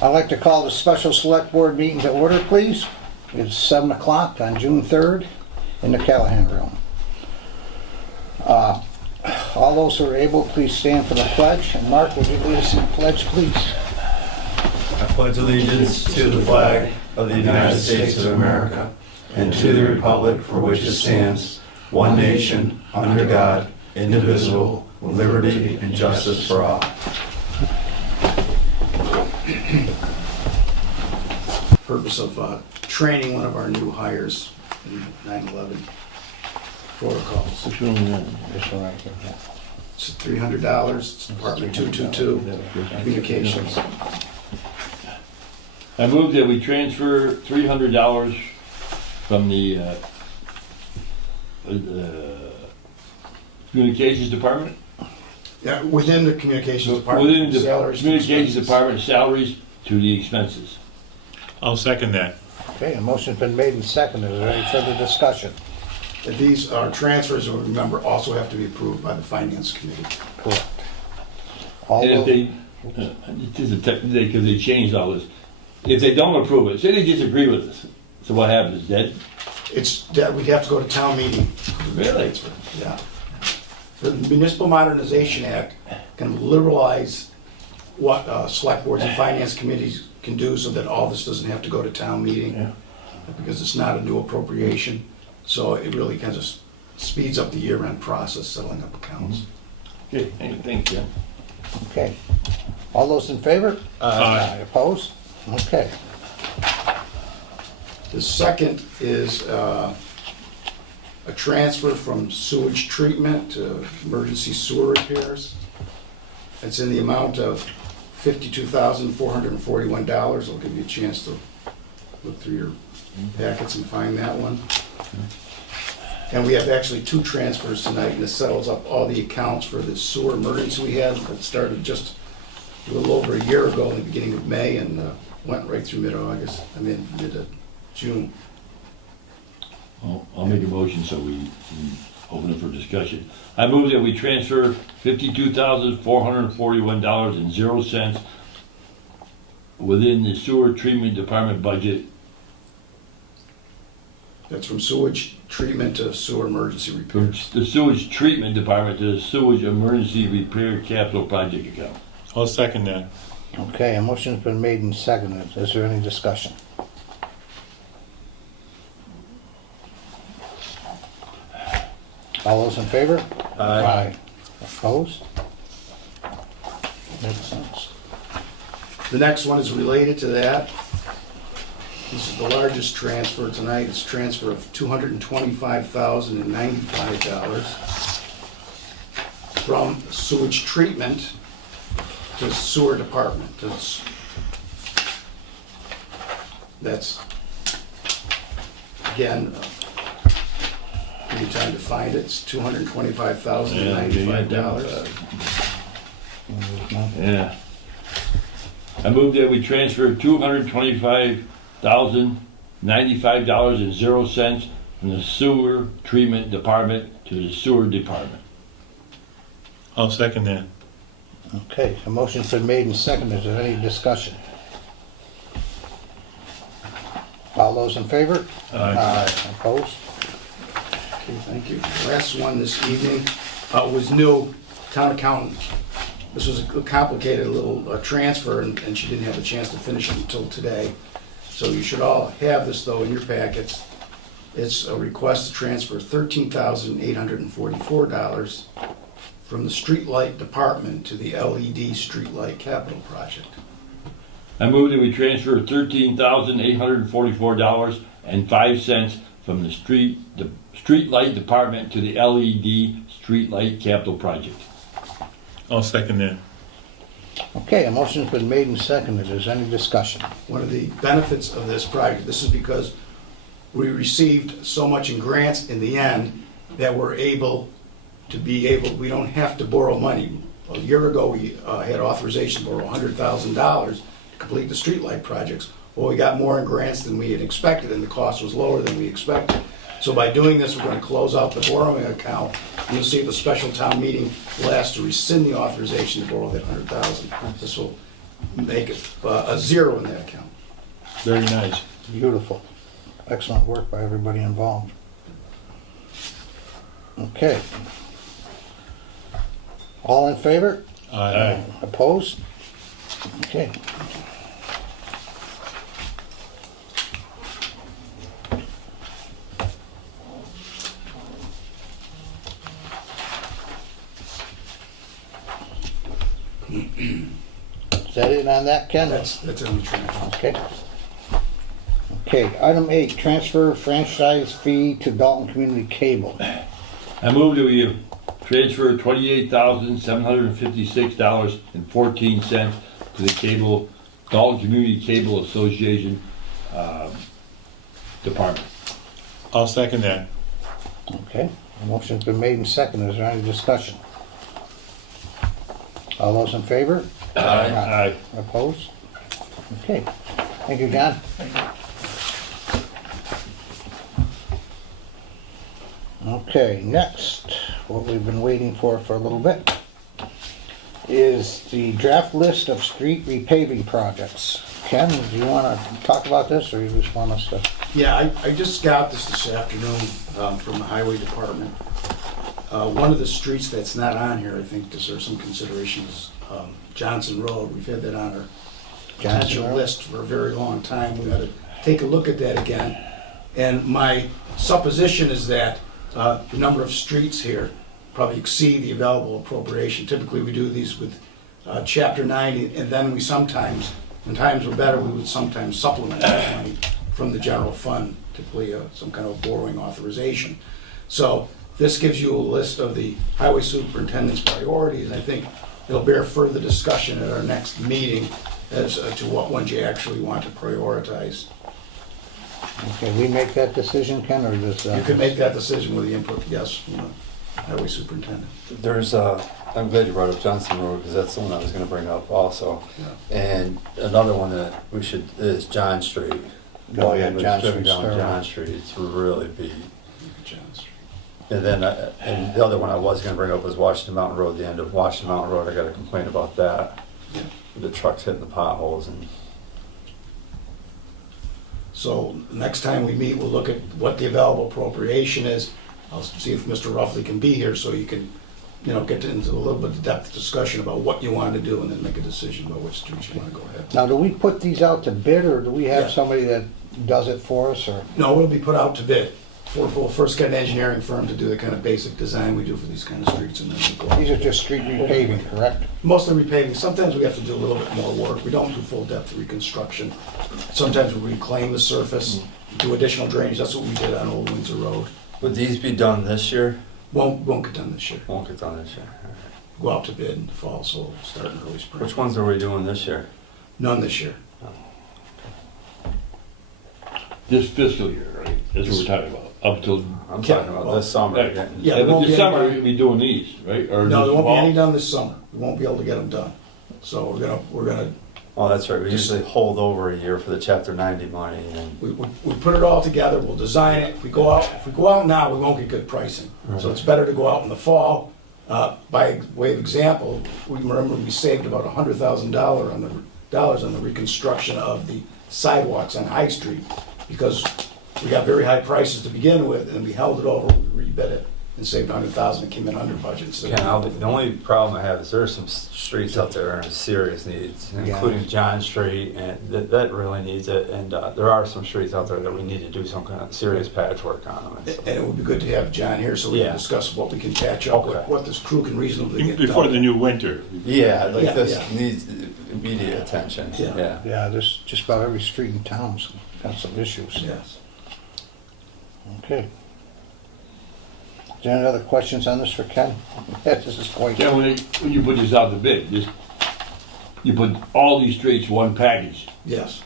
I'd like to call the special select board meeting to order, please. It's 7 o'clock on June 3rd in the Callahan Room. All those who are able, please stand for the pledge. And Mark, would you lead us in the pledge, please? I pledge allegiance to the flag of the United States of America and to the republic for which it stands, one nation, under God, indivisible, with liberty and justice for all. Purpose of training one of our new hires in 9/11 protocols. This one right here. Yeah. It's $300. It's Department 222 Communications. I move that we transfer $300 from the communications department. Yeah, within the communications department. Within the salaries, communications expenses. department salaries to the expenses. I'll second that. Okay, a motion's been made and seconded. Is there any further discussion? These transfers, remember, also have to be approved by the finance committee. Correct. All And if those, they, it is a technical, because they changed all this. If they don't approve it, say they disagree with us, so what happens, dead? It's that we'd have to go to town meeting. Really? Yeah. The Municipal Modernization Act can liberalize what select boards and finance committees can do so that all this doesn't have to go to town meeting. Yeah. Because it's not a new appropriation. So it really kind of speeds up the year-end process, settling up accounts. Okay, thanks, Jim. okay. All those in favor? Aye. Opposed? Okay. The second is a transfer from sewage treatment to emergency sewer repairs. It's in the amount of $52,441. I'll give you a chance to look through your packets and find that one. And we have actually two transfers tonight, and this settles up all the accounts for the sewer emergency we had that started just a little over a year ago in the beginning of May and went right through mid-June. I'll make a motion so we open it for discussion. I move that we transfer $52,441.00 within the sewer treatment department budget. That's from sewage treatment to sewer emergency From repairs. the sewage treatment department to the sewage emergency repair capital project account. I'll second that. Okay, a motion's been made and seconded. Is there any discussion? All those in favor? Aye. Opposed? Makes sense. The next one is related to that. This is the largest transfer tonight. It's a transfer of $225,095 from sewage treatment to sewer department. That's, again, give you time to find it. It's $225,095. Yeah. I move that we transfer $225,095.00 from the sewer treatment department to the sewer department. I'll second that. Okay, a motion's been made and seconded. Is there any discussion? All those in favor? Aye. Opposed? Okay, thank you. Last one this evening was new town accountant. This was a complicated little transfer, and she didn't have a chance to finish it until today. So you should all have this, though, in your packets. It's a request to transfer $13,844 from the streetlight department to the LED streetlight capital project. I move that we transfer $13,844.05 from the street light department to the LED street light capital project. I'll second that. Okay, a motion's been made and seconded. Is there any discussion? One of the benefits of this project, this is because we received so much in grants in the end that we're able, we don't have to borrow money. A year ago, we had authorization to borrow $100,000 to complete the streetlight projects. Well, we got more in grants than we had expected, and the cost was lower than we expected. So by doing this, we're going to close out the borrowing account. You'll see the special town meeting will ask to rescind the authorization to borrow that $100,000. This will make it a zero in that account. Very nice. Beautiful. Excellent work by everybody involved. Okay. All in favor? Aye. Opposed? Okay. Is that it on that, Ken? That's on the transfer. Okay. Okay, item 8, transfer franchise fee to Dalton Community Cable. I move that we transfer $28,756.14 to the cable, Dalton Community Cable Association, department. I'll second that. Okay, a motion's been made and seconded. Is there any discussion? All those in favor? Aye. Opposed? Okay, thank you, John. Okay, next, what we've been waiting for a little bit is the draft list of street repaving projects. Ken, do you want to talk about this, or you just want us to? Yeah, I just got this afternoon from the highway department. One of the streets that's not on here, I think deserves some consideration, is Johnson Road. We've had that on our potential Road? list for a very long time. We got to take a look at that again. And my supposition is that the number of streets here probably exceed the available appropriation. Typically, we do these with Chapter 90, and then we sometimes, when times were better, we would sometimes supplement that money from the general fund, typically some kind of borrowing authorization. So this gives you a list of the highway superintendent's priorities. I think it'll bear further discussion at our next meeting as to what ones you actually want to prioritize. Okay, we make that decision, Ken, or does? You can make that decision with the input, yes, from the highway superintendent. There's I'm glad you brought up Johnson Road, because that's the one I was gonna bring up also. Yeah. And another one that we should, is John Street. Oh, yeah, When John it's driven Street's down terrible. John Street, it's really beat. John Street. And then, and the other one I was gonna bring up was Washington Mountain Road, the end of Washington Mountain Road, I got a complaint about that. Yeah. The trucks hitting the potholes and. So next time we meet, we'll look at what the available appropriation is. I'll see if Mr. Ruffley can be here so you can, get into a little bit of depth discussion about what you want to do and then make a decision about which streets you want to go ahead. Now, do we put these out to bid, or do we have Yeah. somebody that does it for us, or? No, it'll be put out to bid. We'll first get an engineering firm to do the kind of basic design we do for these kind of streets, and then we'll go. These are just street repaving, correct? Mostly repaving. Sometimes we have to do a little bit more work. We don't do full depth reconstruction. Sometimes we reclaim the surface, do additional drainage. That's what we did on Old Windsor Road. Would these be done this year? Won't get done this year. Won't get done this year. All right. Go out to bid in the fall, so we'll start in early spring. Which ones are we doing this year? None this year. This fiscal year, right? That's what we're talking about, up till, I'm Yeah, talking about well, this summer. yeah. getting- Yeah, there won't this be summer, any- we'll be doing these, right? Or No, there this won't be any fall? done this summer. We won't be able to get them done. So we're gonna, Oh, that's right, we usually hold over a year for the Chapter 90 money and. we put it all together, we'll design it. If we go out now, we won't get good pricing. So it's better to go out in the fall. By way of example, we remember we saved about $100,000 on the reconstruction of the sidewalks on High Street because we got very high prices to begin with, and we held it over, we rebid it, and saved $100,000 and came in under budget. So The only problem I have is there are some streets out there in serious needs, including John Street, and that really needs it. And there are some streets out there that we need to do some kind of serious patchwork on them. And so- And it would be good to have John here so we can Yeah. discuss what we can patch up, Okay. what this crew can reasonably get Before done. the new winter. Yeah, like Yeah, this yeah. needs immediate attention, Yeah. yeah. Yeah, there's just about every street in town's got some issues. Yes. Okay. Is there any other questions on this for Ken? Yes, this is quite. Yeah, when you put this out to bid, you put all these streets one package, Yes.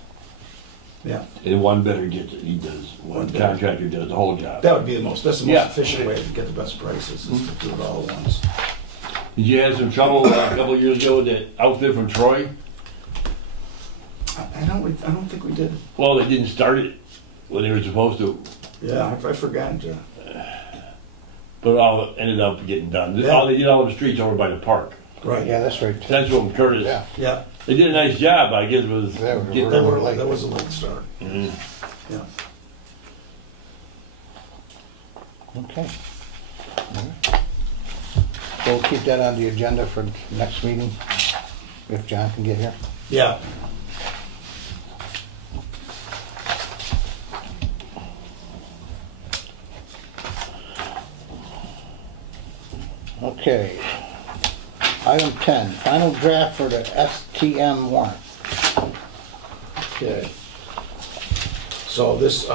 Yeah, and one bidder gets it, he does, one contractor does the whole job. that would be that's the most Yeah. efficient way to get the best prices, is to do it all at once. Did you have some trouble a couple of years ago with that outfit from Troy? I don't think we did. Well, they didn't start it when they were supposed to, Yeah, I forgot, John. but all ended up getting done. Yeah. All they did all the streets over by the park. Right. Yeah, that's right. Central and Curtis. Yeah. Yeah, They did a nice job, I guess it was. They were getting- really- that was a late start, Mhm. yeah. Okay. So we'll keep that on the agenda for next meeting, if John can get here. Yeah, Okay. Item 10, final draft for the STM warrant. okay. So this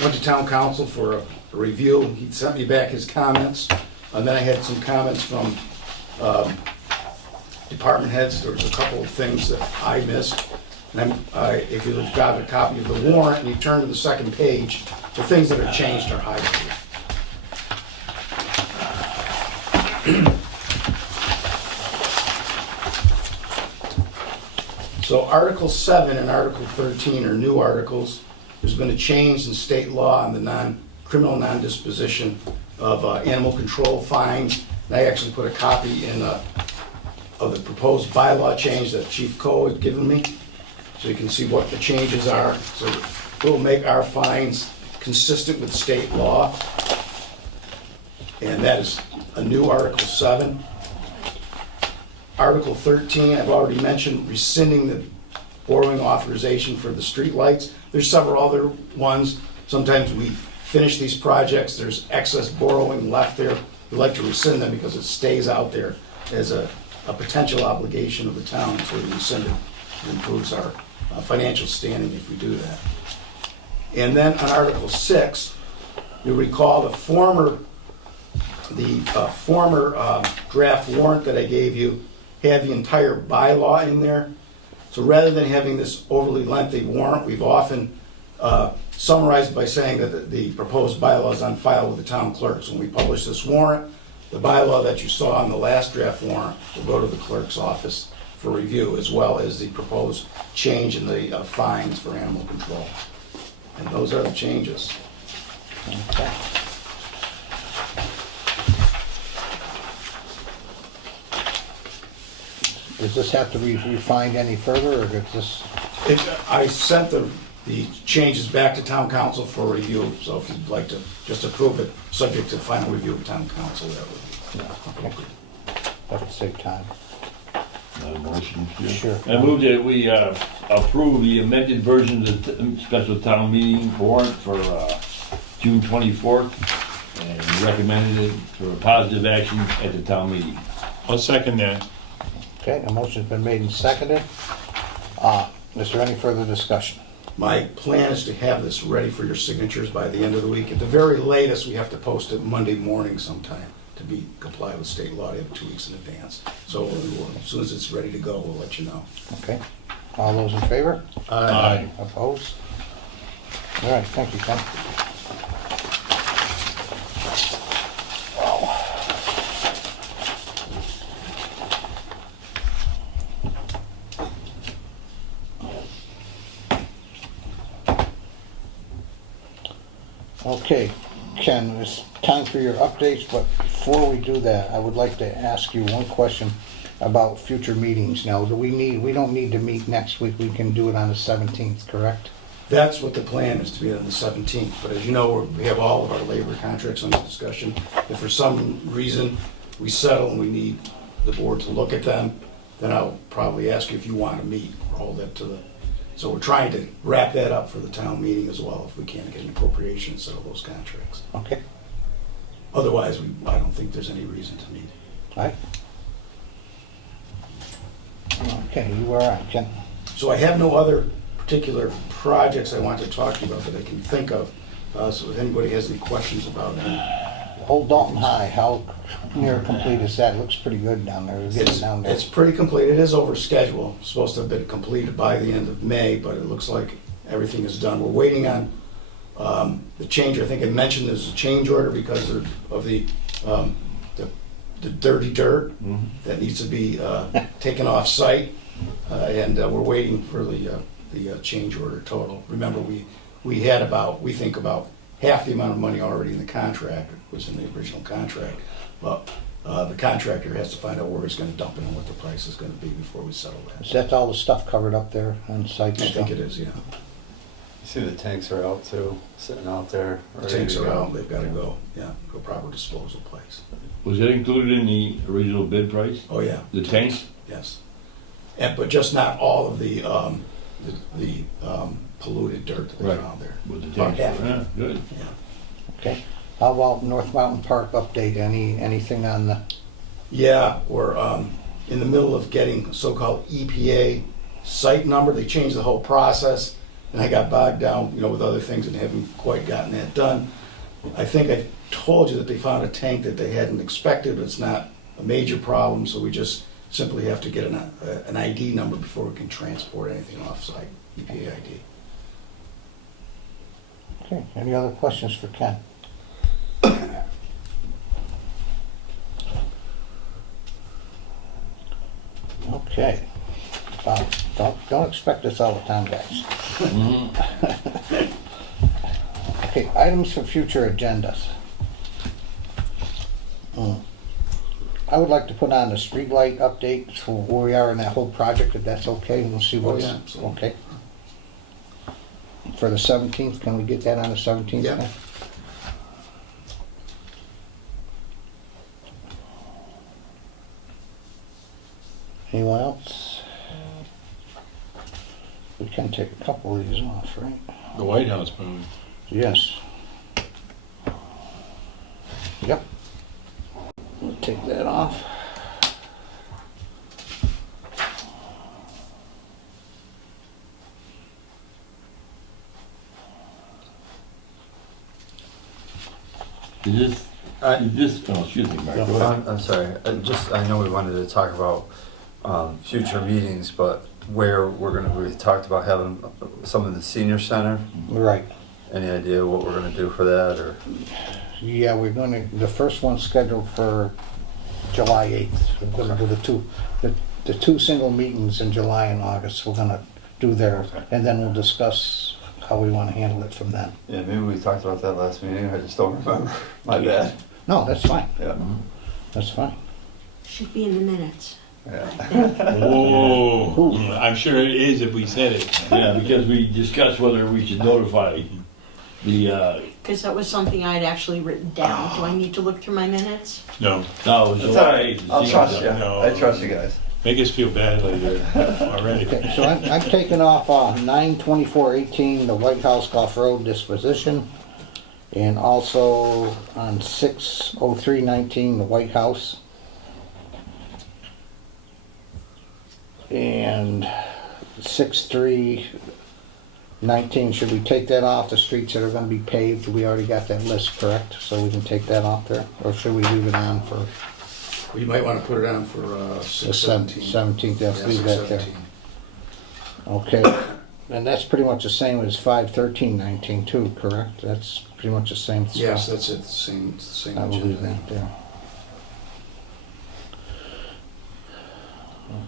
went to town council for a review. He sent me back his comments, and then I had some comments from department heads. There was a couple of things that I missed. And if you've got a copy of the warrant and you turn to the second page, the things that are changed are highlighted. So Article 7 and Article 13 are new articles. There's been a change in state law on the criminal non-disposition of animal control fines. And I actually put a copy in of the proposed bylaw change that Chief Coe had given me, so you can see what the changes are. So we'll make our fines consistent with state law. And that is a new Article 7. Article 13, I've already mentioned, rescinding the borrowing authorization for the streetlights. There's several other ones. Sometimes we finish these projects, there's excess borrowing left there. We like to rescind them because it stays out there as a potential obligation of the town, so we rescind it. It improves our financial standing if we do that. And then on Article 6, you'll recall the former draft warrant that I gave you had the entire bylaw in there. So rather than having this overly lengthy warrant, we've often summarized by saying that the proposed bylaw is on file with the town clerks. When we publish this warrant, the bylaw that you saw on the last draft warrant will go to the clerk's office for review, as well as the proposed change in the fines for animal control. And those are the changes. Okay. Does this have to be refined any further, or does this, I sent the changes back to town council for review, so if you'd like to just approve it, subject to final review of town council, that would be. okay, that would save time. Another motion, Sure. I move that we approve the amended version of the special town meeting warrant for June 24th, and recommended it for a positive action at the town meeting. I'll second that. Okay, a motion's been made and seconded. Is there any further discussion? My plan is to have this ready for your signatures by the end of the week. At the very latest, we have to post it Monday morning sometime to be comply with state law. They have 2 weeks in advance. So as soon as it's ready to go, we'll let you know. Okay, all those in favor? Aye. Opposed? All right, thank you, Ken. Okay, Ken, it's time for your updates, but before we do that, I would like to ask you one question about future meetings. Now, we don't need to meet next week, we can do it on the 17th, correct? That's what the plan is, to be on the 17th. But as you know, we have all of our labor contracts under discussion. If for some reason we settle and we need the board to look at them, then I'll probably ask you if you want to meet or hold that to the... So we're trying to wrap that up for the town meeting as well, if we can get an appropriation and settle those contracts. Okay, Otherwise, I don't think there's any reason to meet. all right. Okay, you are on, Ken. So I have no other particular projects I want to talk to you about that I can think of. So if anybody has any questions about them. Old Dalton High, how near complete is that? It looks pretty good down there, we're getting down there. It's pretty complete. It is over schedule. It's supposed to have been completed by the end of May, but it looks like everything is done. We're waiting on the change. I think I mentioned there's a change order because of the dirty dirt that needs to be taken off site, and we're waiting for the change order total. Remember, we had we think about half the amount of money already in the contract, was in the original contract, but The contractor has to find out where he's gonna dump it and what the price is gonna be before we settle that. Is that all the stuff covered up there on site? I think it is, yeah. You see the tanks are out too, sitting out there. The ready tanks to are go. out, they've gotta go, yeah, to a proper disposal place. Was that included in the original bid price? Oh, yeah. The tanks? Yes. But just not all of the polluted dirt that they Right. found there. With the About tanks? half. Yeah, good. Yeah. Okay. How about North Mountain Park update? Anything on the, Yeah, we're in the middle of getting a so-called EPA site number. They changed the whole process, and I got bogged down, with other things and haven't quite gotten that done. I think I told you that they found a tank that they hadn't expected, but it's not a major problem, so we just simply have to get an ID number before we can transport anything off-site, EPA ID. okay, any other questions for Ken? Okay. Don't expect this all the time, guys. Okay, items for future agendas. I would like to put on the streetlight update for where we are in that whole project, if that's okay, and we'll see what's, yeah, absolutely. okay. For the 17th, can we get that on the 17th? Yeah. Ken? Anyone else? We can take a couple of these off, right? The White House probably. Yes. Yep. We'll take that off. Excuse me, Mark. No. Go ahead. I'm sorry, I know we wanted to talk about future meetings, but we talked about having some in the senior center. Right. Any idea what we're gonna do for that, or? Yeah, the first one's scheduled for July 8th. We're gonna do the two single meetings in July and August. We're gonna do there, Okay. and then we'll discuss how we wanna handle it from then. Yeah, maybe we talked about that last meeting, I just don't remember. My bad. No, that's fine. Yeah, That's fine. Should be in the minutes. yeah. Oh, I'm sure it is if we said it. Yeah, because we discussed whether we should notify the, Because that was something I'd actually written down. Do I need to look through my minutes? No, no, it was That's all July right, 8th. I'll trust you, No. I trust you guys. make us feel bad later already. Okay, so I'm taking off 9/24/18, the White House Golf Road disposition, and also on 6/03/19, the White House. And 6/3/19, should we take that off, the streets that are gonna be paved? We already got that list, correct? So we can take that off there, or should we leave it on for Well, you might want to put it on for the 6/17. 17th? Let's Yeah, leave that there. 6/17. Okay, and that's pretty much the same as 5/13/19 too, correct? That's pretty much the same stuff. Yes, that's it, same I will leave agenda. that there.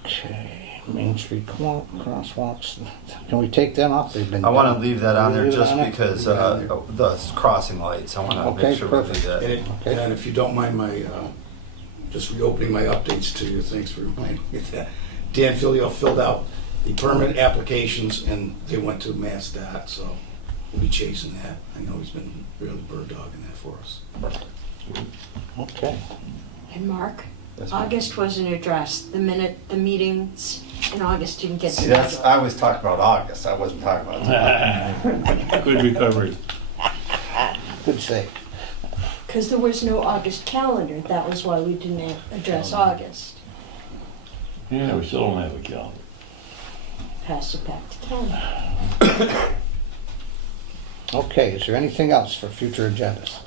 Okay, Main Street crosswalks, can we take them off? They've been I wanna done. leave that on there Leave it just on it? because, Leave it on there. the crossing lights, I wanna Okay, make sure we perfect. leave that. And and if you don't mind my, just reopening my updates to you, thanks for reminding me of that. Dan Filio filled out the permit applications and they went to MassDOT, so we'll be chasing that. I know he's been really bird dogging that for us. Okay, And Mark, That's fine. August wasn't addressed. The meetings in August didn't get See, that's, scheduled. I was talking about August, I wasn't talking about. Good recovery. good save. Because there was no August calendar. That was why we didn't address August. Yeah, we still don't have a calendar. Pass it back to Ken. Okay, is there anything else for future agendas?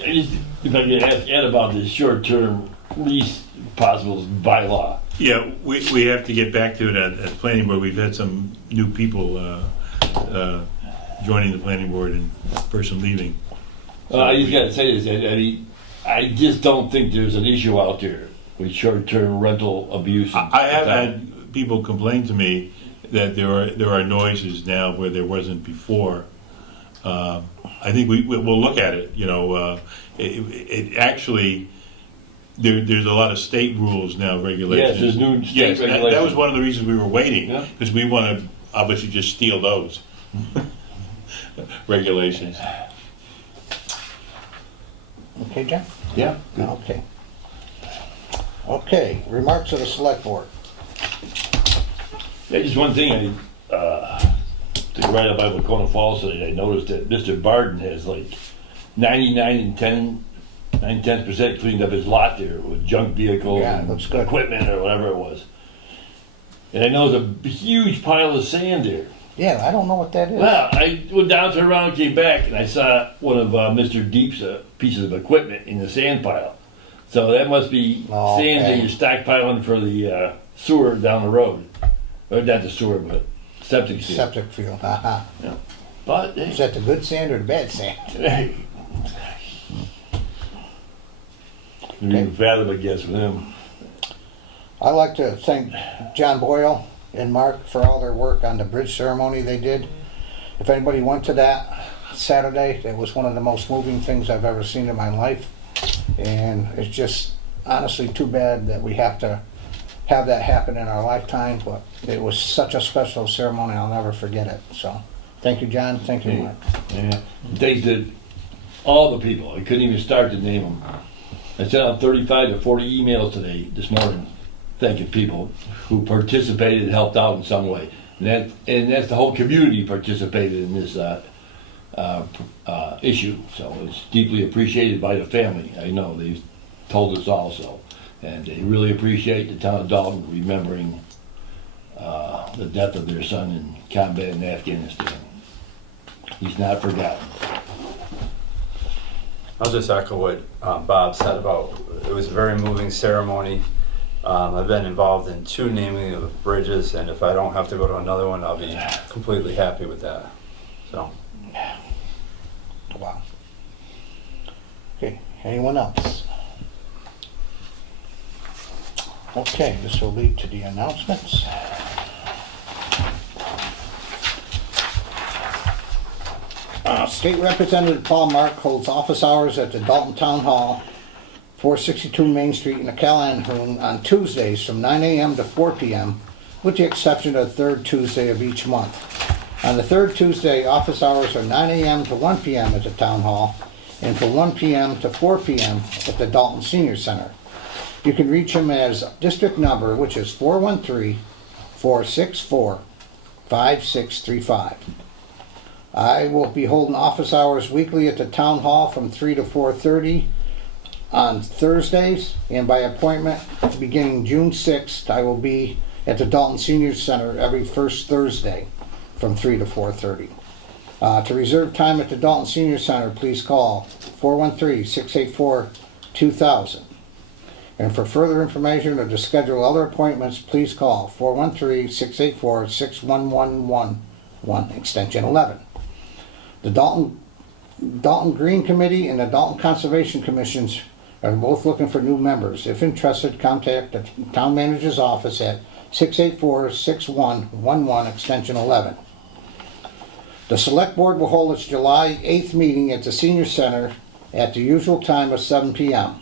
If I could ask Ed about this short-term lease possible bylaw. Yeah, we have to get back to it at planning board. We've had some new people joining the planning board and person leaving. I just gotta say this, Ed, I just don't think there's an issue out there with short-term rental abuse. I have had people complain to me that there are noises now where there wasn't before. I think we'll look at it, you know, it actually, there's a lot of state rules now, regulations. Yes, there's new state Yes, that was regulations. one of the reasons we were waiting, Yeah. because we want to obviously just steal those regulations. Okay, John? Yeah. Okay. Okay, remarks of the select board. Yeah, just one thing, to write about Lacona Falls today, I noticed that Mr. Barden has like 9/10% cleaned up his lot there with junk vehicles Yeah, and looks good. equipment or whatever it was. And I know there's a huge pile of sand there. Yeah, I don't know what that is. Well, I went down, turned around, came back, and I saw one of Mr. Deep's pieces of equipment in the sand pile. So that must be Oh, sand that okay. you're stockpiling for the sewer down the road. Or not the sewer, but septic field. Septic field, haha. But Is that the good sand or the bad sand? hey, you can fathom, I guess, with him. I'd like to thank John Boyle and Mark for all their work on the bridge ceremony they did. If anybody went to that Saturday, it was one of the most moving things I've ever seen in my life. And it's just honestly too bad that we have to have that happen in our lifetime, but it was such a special ceremony, I'll never forget it. So, thank you, John, thank you, Mark. Yeah. Thanks to all the people. I couldn't even start to name them. I sent out 35 to 40 emails today, this morning, thanking people who participated and helped out in some way. And that's the whole community participated in this issue. So it's deeply appreciated by the family. I know they've told us all so. And they really appreciate the town of Dalton remembering the death of their son in combat in Afghanistan. He's not forgotten. I'll just echo what Bob said about, it was a very moving ceremony. I've been involved in 2 naming of bridges, and if I don't have to go to another one, I'll be completely happy with that. So, Wow. Okay, anyone else? Okay, this will lead to the announcements. State Representative Paul Mark holds office hours at the Dalton Town Hall, 462 Main Street in the Callahan on Tuesdays from 9 a.m. to 4 p.m., with the exception of the third Tuesday of each month. On the third Tuesday, office hours are 9 a.m. to 1 p.m. at the Town Hall, and from 1 p.m. to 4 p.m. at the Dalton Senior Center. You can reach him as district number, which is 413-464-5635. I will be holding office hours weekly at the Town Hall from 3 to 4:30 on Thursdays, and by appointment beginning June 6th, I will be at the Dalton Senior Center every first Thursday from 3 to 4:30. To reserve time at the Dalton Senior Center, please call 413-684-2000. And for further information or to schedule other appointments, please call 413-684-6111, extension 11. The Dalton Green Committee and the Dalton Conservation Commissions are both looking for new members. If interested, contact the town manager's office at 684-6111, extension 11. The Select Board will hold its July 8th meeting at the Senior Center at the usual time of 7 p.m.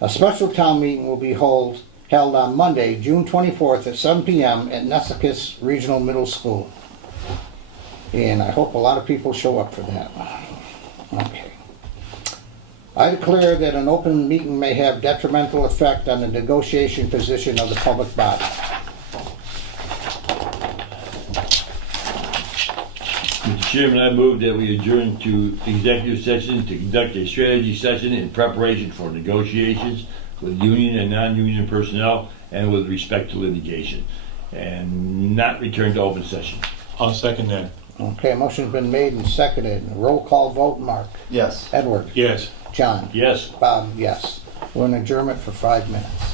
A special town meeting will be held on Monday, June 24th at 7 p.m. at Nesicus Regional Middle School. And I hope a lot of people show up for that. Okay. I declare that an open meeting may have detrimental effect on the negotiation position of the public body. Mr. Chairman, I move that we adjourn to executive session to conduct a strategy session in preparation for negotiations with union and non-union personnel and with respect to litigation, and not return to open session. I'll second that. Okay, a motion's been made and seconded. Roll call vote, Mark. yes. Edward. Yes. John. Yes. Bob, yes. We're in adjournment for 5 minutes.